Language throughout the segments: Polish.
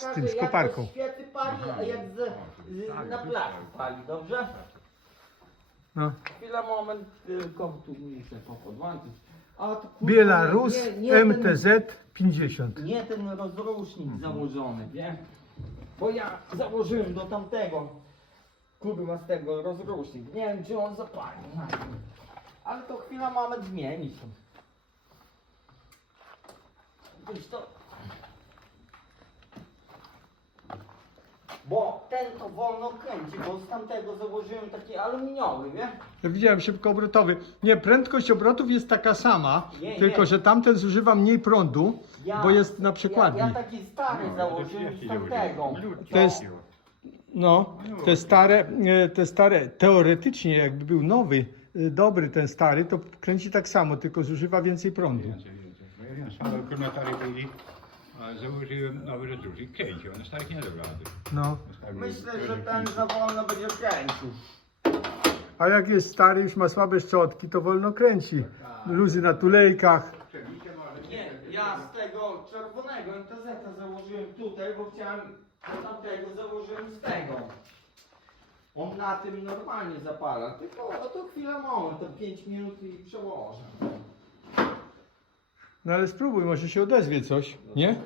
pokażę tym, z jak koparką. to świecy pali, a jak z, z, na placu pali, dobrze? No. Chwila, moment, tylko tu muszę popodłączyć. A to kurwa, Bielarus nie- nie ten- MTZ 50. Nie ten rozrusznik założony, wie? Bo ja założyłem do tamtego, kurwa z tego rozrusznik. Nie wiem, czy on zapali. Ale to chwila mamy zmienić. Wiesz to... Bo ten to wolno kręci, bo z tamtego założyłem taki aluminiowy, wie? Ja widziałem szybkoobrotowy. Nie, prędkość obrotów jest taka sama, Nie, tylko nie. że tamten zużywa mniej prądu, Ja- bo jest na Ja, przekładni. ja taki stary założyłem z tamtego. To jest- No, te stare, e, te stare, teoretycznie jakby był nowy, e, dobry ten stary, to kręci tak samo, tylko zużywa więcej prądu. Więcej, więcej. No a założyłem nowy rozrusznik, kręci, one starych nie dał rady. No. Stary Myślę, że ten za wolno będzie kręcił. A jak jest stary, już ma słabe szczotki, to wolno kręci. Luzy na tulejkach. Nie, ja z tego czerwonego MTZ założyłem tutaj, bo chciałem do tamtego założyłem z tego. On na tym normalnie zapala, tylko o to chwilę moment, to 5 minut i przełożę. No ale spróbuj, może się odezwie coś, nie?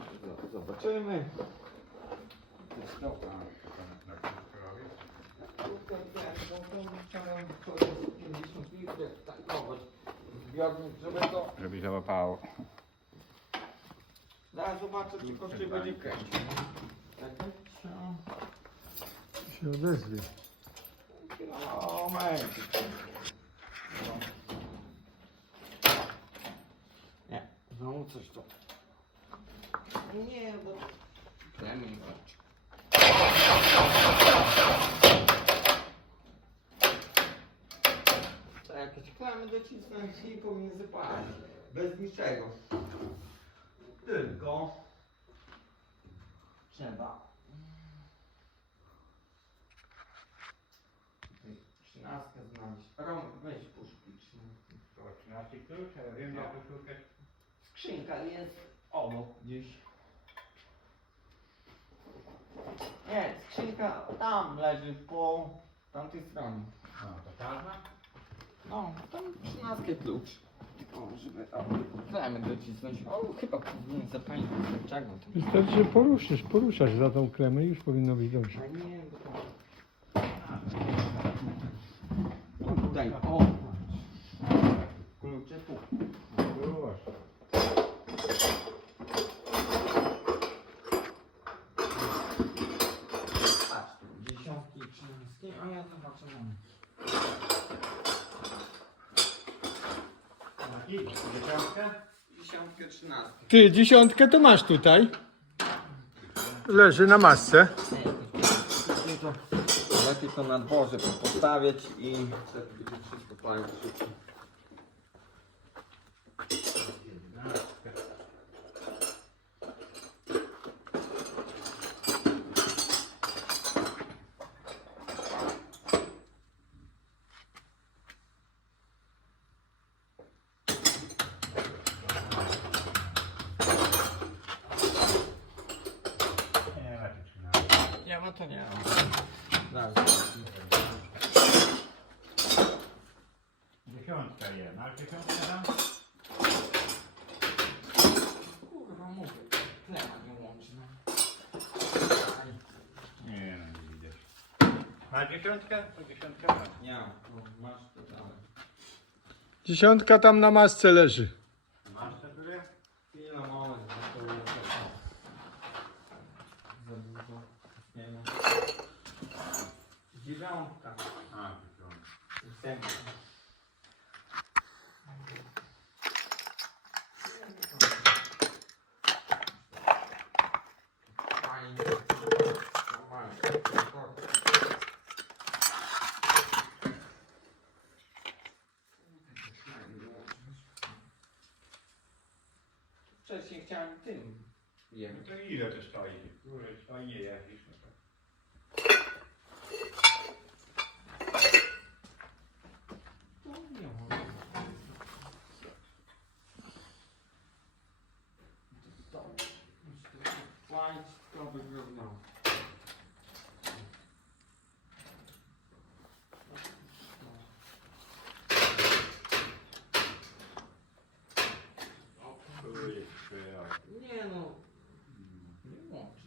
Zobaczymy. A, to tam na komputerowie. Tutaj wiesz, bo to chciałem to 50 litrów tankować. Zbiornik, żeby załapało. Zaraz zobaczę tylko, czy będzie kręcił. Tak, Się odezwie. No, moment. Znowu coś to. Nie, bo... Premium chodź. Tak, jakieś klamy docisnąć i powinien zapalić. Bez niczego. Tylko... Trzeba Tutaj trzynastkę znaleźć. Rom, weź puszki trzynastkę. To 13 klucz, ja wiem jak to szukać. Skrzynka jest obok gdzieś. Nie, skrzynka tam leży po tamtej stronie. No, to czarna? No, tam trzynastkę klucz. Tylko żeby klemy docisnąć. O, chyba powinien zapalić czego to. Wystarczy, że poruszysz, poruszasz za tą klemę i już powinno być dobrze. A nie, bo to... O, tutaj, o! Klucze tu. Patrz tu, dziesiątki i trzynastki, a ja zobaczę mam. Dziesiątkę? Dziesiątkę, trzynastkę. Ty, dziesiątkę to masz tutaj. Leży na masce. Lepiej to, lepiej to na dworze postawiać i wtedy będzie wszystko palić szybko. Nie 13. Nie ma to nie ma. Zaraz. Dziesiątka tam? Kurwa mówię, klema nie łączy. no. Nie, no nie widać. Masz dziesiątkę? To dziesiątka. Nie, bo masz to dalej. Dziesiątka tam na masce leży. Masz to które? Chwila, moment, bo to jest za dużo. Nie ma. Dziewiątka. A. Ósemka. Normalnie. Wcześniej chciałem tym No jechać. to ile to stoi? Kurde, stoi nie jakiś. No to. No nie ma. To, to, to, to, wyglądało. To jeszcze jak. Nie no. Nie łączy.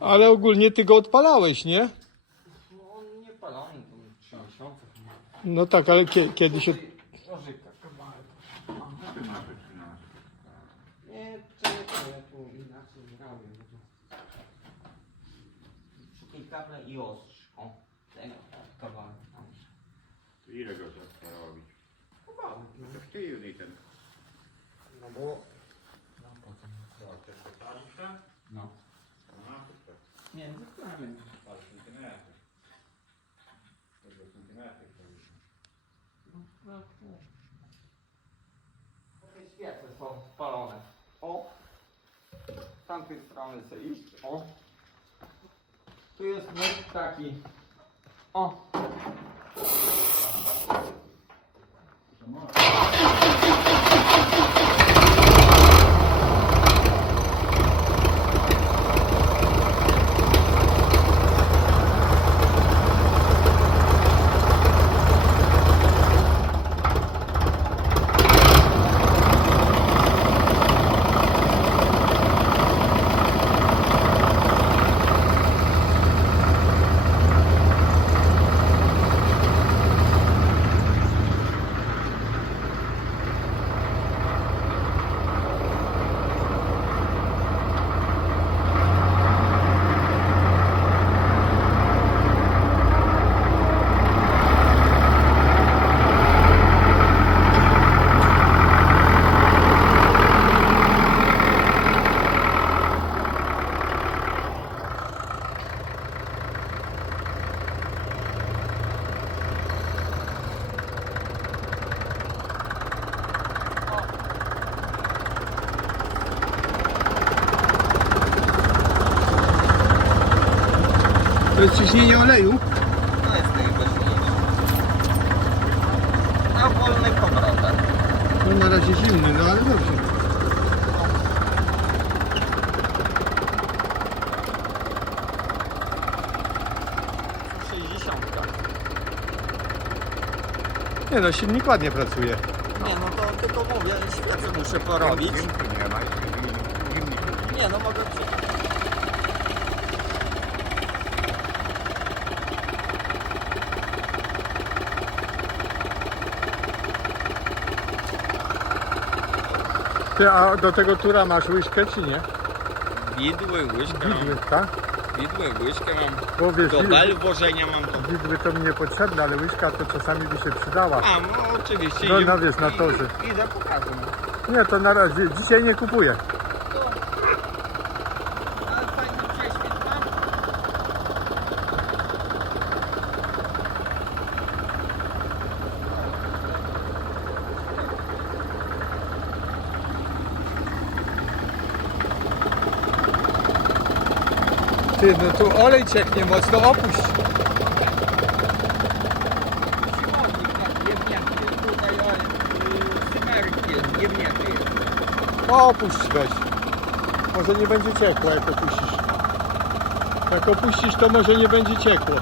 Ale ogólnie ty go odpalałeś, nie? No on nie palony, to trzy miesiące. No tak, ale kie, kiedy się... Nożyka, kawałek. Nie, czekaj, ja tu inaczej nie robię. bo tu- Szukaj i ostrz. O, tego kawałek. To ile go trzeba robić? Kawałek, no. To sztywny ten. No bo... No potem. To jest potarcze? No. No, to tak. Między plamy. Parę centymetrów. Tego centymetrów to już. No. Te świece są spalone. O! Z tamtej strony chcę iść. O! Tu jest taki. O! Jest ciśnienie oleju? To jest najważniejsze. Na wolnych obrotach. No na razie zimny, no ale dobrze. Sześćdziesiątka. Nie no, silnik ładnie pracuje. Nie no to tylko mówię, świecę muszę porobić. Nie no mogę Ty, a do tego tura masz łyżkę czy nie? Widły, łyżkę Widły, tak? Widły, łyżkę mam. Bo wiesz, Do wi- bel włożenia mam to. widły to mi niepotrzebne, ale łyżka to czasami by się przydała. A, no oczywiście. No, no wiesz, na torze. i- Idę pokażę. Nie, to na razie, dzisiaj nie kupuję. Ty, no tu olej cieknie mocno, opuść. Siłownik jemnięty. Tutaj o, cymerk jest, jemnięty jest. Opuść weź. Może nie będzie ciekło, jak opuścisz. Jak opuścisz, to może nie będzie ciekło.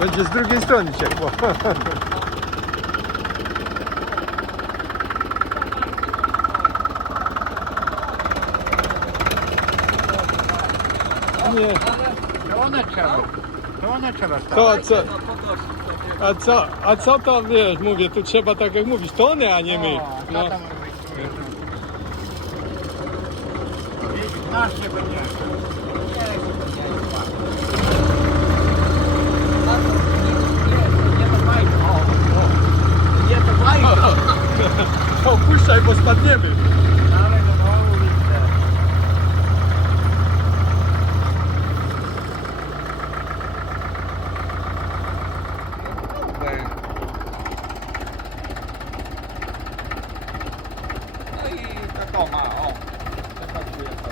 Będzie z drugiej strony ciekło. Nie. To one trzeba. To one trzeba stawiać. co, a co, a co to wiesz, mówię, tu trzeba tak jak mówisz, tony, a nie my. O, No. co tam robić? Nasz nie będzie. Nie to bajka. Opuszczaj, bo spadniemy. กล่องอ๋อจะเข้าคุยกับเขา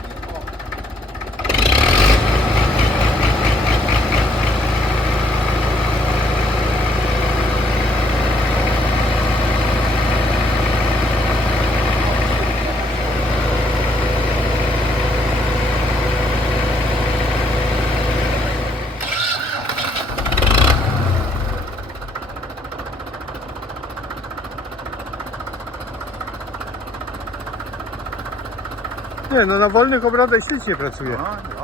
No na wolnych obrodach ślicznie pracuje. No.